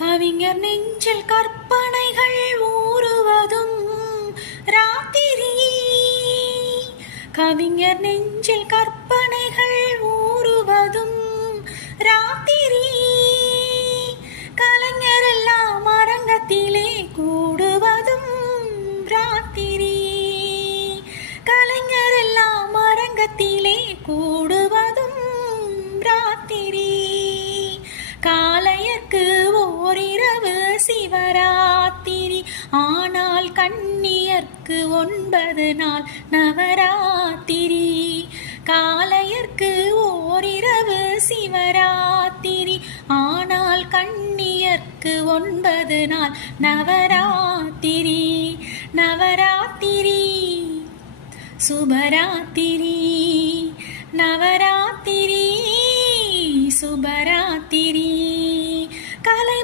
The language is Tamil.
கவிஞர் நெஞ்சில் கற்பனைகள் ஊறுவதும் ராத்திரி. கவிஞர் நெஞ்சில் கற்பனைகள் ஊறுவதும் ராத்திரி. கலைஞரெல்லாம் அரங்கத்திலே கூடுவதும் ராத்திரி. கலைஞரெல்லாம் அரங்கத்திலே கூடுவதும் ராத்திரி. காலையர்க்கு ஓரிரவு சிவராத்திரி, ஆனால் கன்னியர்க்கு 9 நாள் நவராத்திரி. காலையர்க்கு ஓரிரவு சிவராத்திரி, ஆனால் கன்னியர்க்கு 9 நாள் நவராத்திரி. நவராத்திரி சுபராத்திரி, நவராத்திரி சுபராத்திரி. கலை